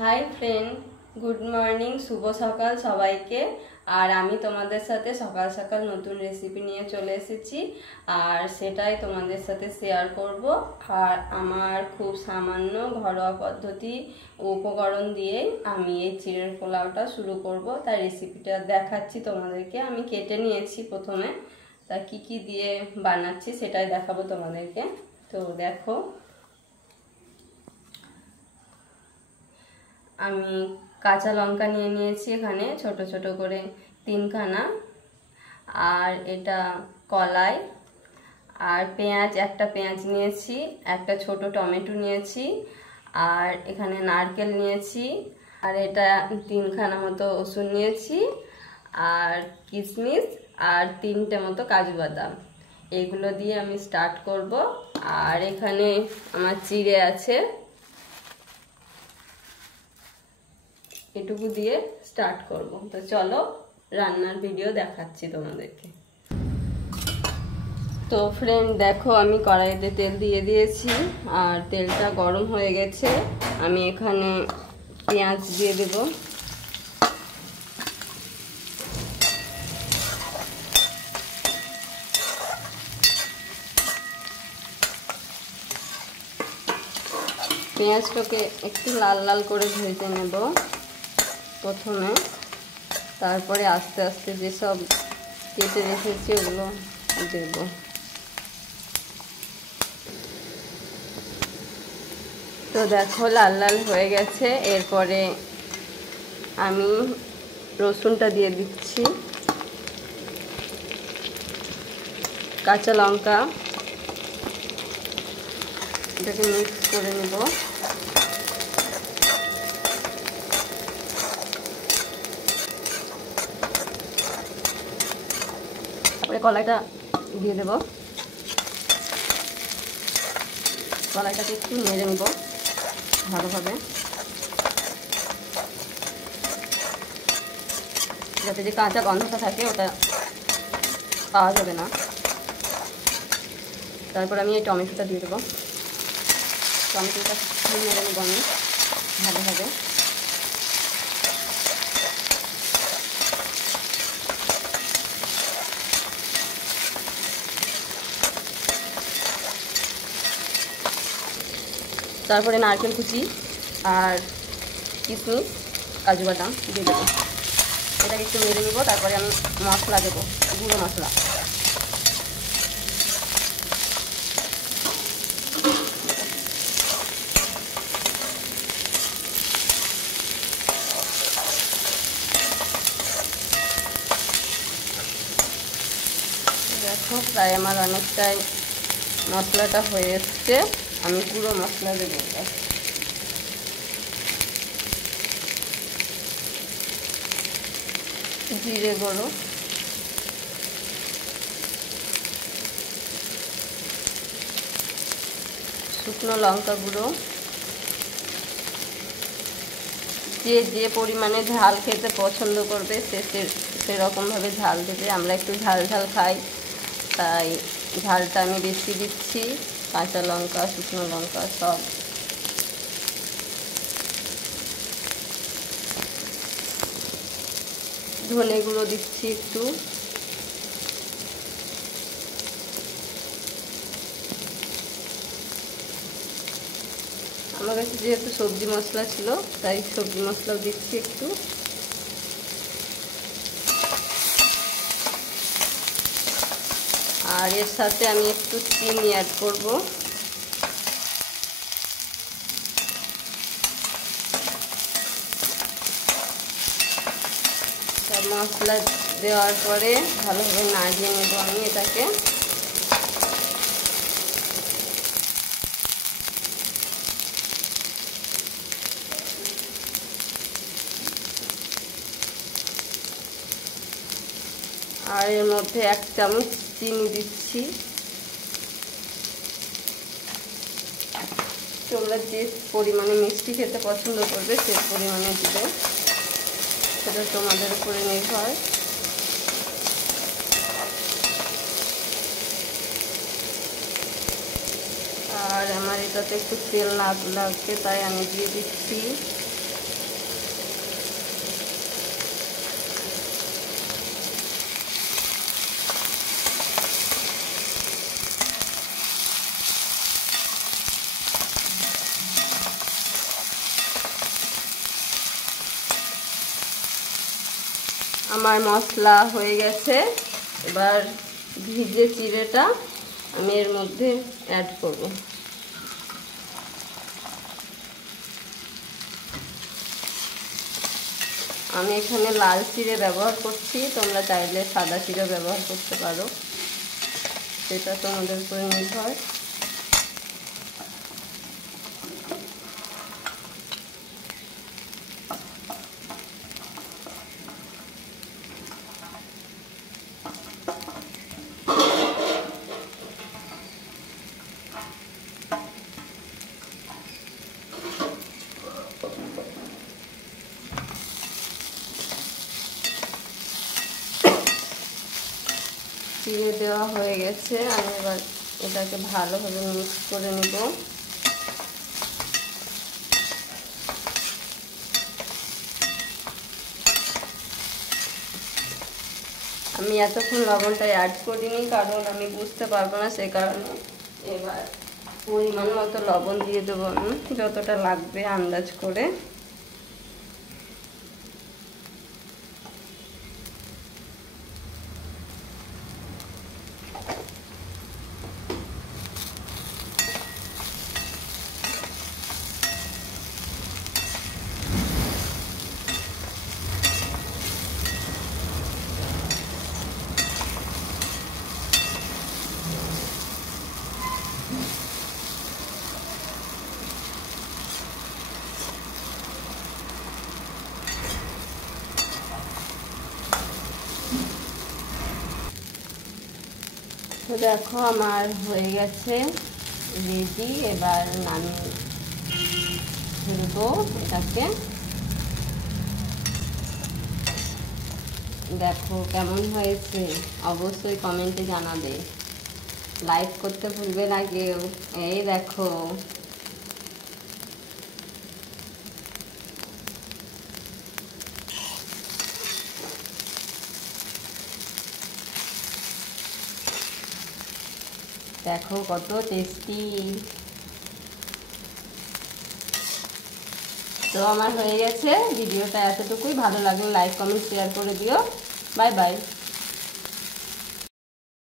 Hi friend, good morning, শুভ সকাল সবাইকে। আর আমি তোমাদের সাথে সকাল সকাল নতুন রেসিপি নিয়ে চলে এসেছি, আর সেটাই তোমাদের সাথে শেয়ার করব। আর আমার খুব সামান্য ঘরোয়া পদ্ধতি উপকরণ দিয়ে আমি এই চিড়ের পোলাওটা শুরু করব। তার রেসিপিটা দেখাচ্ছি তোমাদেরকে। আমি কেটে নিয়েছি প্রথমে, তা কি কি দিয়ে বানাচ্ছি সেটাই দেখাবো তোমাদেরকে। তো দেখো, আমি কাঁচা লঙ্কা নিয়ে নিয়েছি এখানে ছোট ছোট করে 3খানা, আর এটা কলাই, আর পেঁয়াজ, একটা পেঁয়াজ নিয়েছি, একটা ছোট টমেটো নিয়েছি, আর এখানে নারকেল নিয়েছি, আর এটা 3খানা মতো রসুন নিয়েছি, আর কিশমিশ, আর 3টে মতো কাজু বাদাম। এগুলো দিয়ে আমি স্টার্ট করব। আর এখানে আমার চিড়ে আছে, এটুকু দিয়ে স্টার্ট করব। তো চলো রান্নার ভিডিও দেখাচ্ছি তোমাদেরকে। তো ফ্রেন্ড দেখো, আমি কড়াইতে তেল দিয়ে দিয়েছি, আর তেলটা গরম হয়ে গেছে। আমি এখানে পেঁয়াজ দিয়ে দেব। পেঁয়াজটাকে একটু লাল লাল করে ভেজে নেব প্রথমে, তারপরে আস্তে আস্তে যেসব কেটে রেখেছি ওগুলো দেব। তো দেখো লাল লাল হয়ে গেছে। এরপরে আমি রসুনটা দিয়ে দিচ্ছি, কাঁচা লঙ্কা, এটাকে মিক্স করে নেব। তারপরে কলাইটা দিয়ে দেব। কলাইটাকে একটু নেড়ে নেব ভালোভাবে, যাতে যে কাঁচা গন্ধটা থাকে ওটা পাওয়া যাবে না। তারপর আমি এই টমেটোটা দিয়ে দেবো। টমেটোটা নেড়ে নেব আমি ভালোভাবে। তারপরে নারকেল কুচি আর কিশমিশ, কাজু বাদাম দিয়ে দেবো। এটাকে একটু নেড়ে নেবো। তারপরে আমি মশলা দেবো, গুঁড়ো মশলা। দেখো প্রায় আমার অনেকটাই মশলাটা হয়ে এসছে। আমি গুঁড়ো মশলা দেবো, জিরে গুঁড়ো, শুকনো লঙ্কা গুঁড়ো। যে যে পরিমাণে ঝাল খেতে পছন্দ করবে সেরকমভাবে ঝাল দেবে। আমরা একটু ঝাল ঝাল খাই, তাই ঝালটা আমি বেশি দিচ্ছি। কাঁচা লঙ্কা, শুকনো লঙ্কা সব। ধনে গুঁড়ো দিচ্ছি একটু। আমার কাছে যেহেতু সবজি মশলা ছিল তাই সবজি মশলাও দিচ্ছি একটু। আর এর সাথে আমি একটু চিনি অ্যাড করব। সব মশলা দেওয়ার পরে ভালোভাবে নাড়িয়ে নেব আমি এটাকে। আর এর মধ্যে 1 চামচ চিনি দিচ্ছি। তোমরা যে পরিমাণে মিষ্টি খেতে পছন্দ করবে সেই পরিমাণে দিবে, সেটা তোমাদের উপরে নির্ভর। আর আমার এটাতে একটু তেল লাগছে, তাই আমি দিয়ে দিচ্ছি আমার মশলা হয়ে গেছে। এবার ভিজে চিড়েটা আমি এর মধ্যে অ্যাড করব। আমি এখানে লাল চিড়ে ব্যবহার করছি, তোমরা চাইলে সাদা চিড়ে ব্যবহার করতে পারো, সেটা তোমাদের উপরে নির্ভর। চিড়ে দেওয়া হয়ে গেছে, আমি এবার এটাকে ভালোভাবে মিক্স করে নেব। আমি এতক্ষণ লবণটা অ্যাড করিনি, কারণ আমি বুঝতে পারবো না, সে কারণে এবার পরিমাণ মতো লবণ দিয়ে দেবো আমি, যতটা লাগবে আন্দাজ করে। তো দেখো আমার হয়ে গেছে রেডি, এবার নামিয়ে ফেলবো এটাকে। দেখো কেমন হয়েছে অবশ্যই কমেন্টে জানাবে, লাইক করতে ভুলবে না কেউ। এই দেখো, দেখো কত টেস্টি। তো আমার হয়ে গেছে, ভিডিওটা এতটুকুই। ভালো লাগলে লাইক কমেন্ট শেয়ার করে দিও। Bye bye.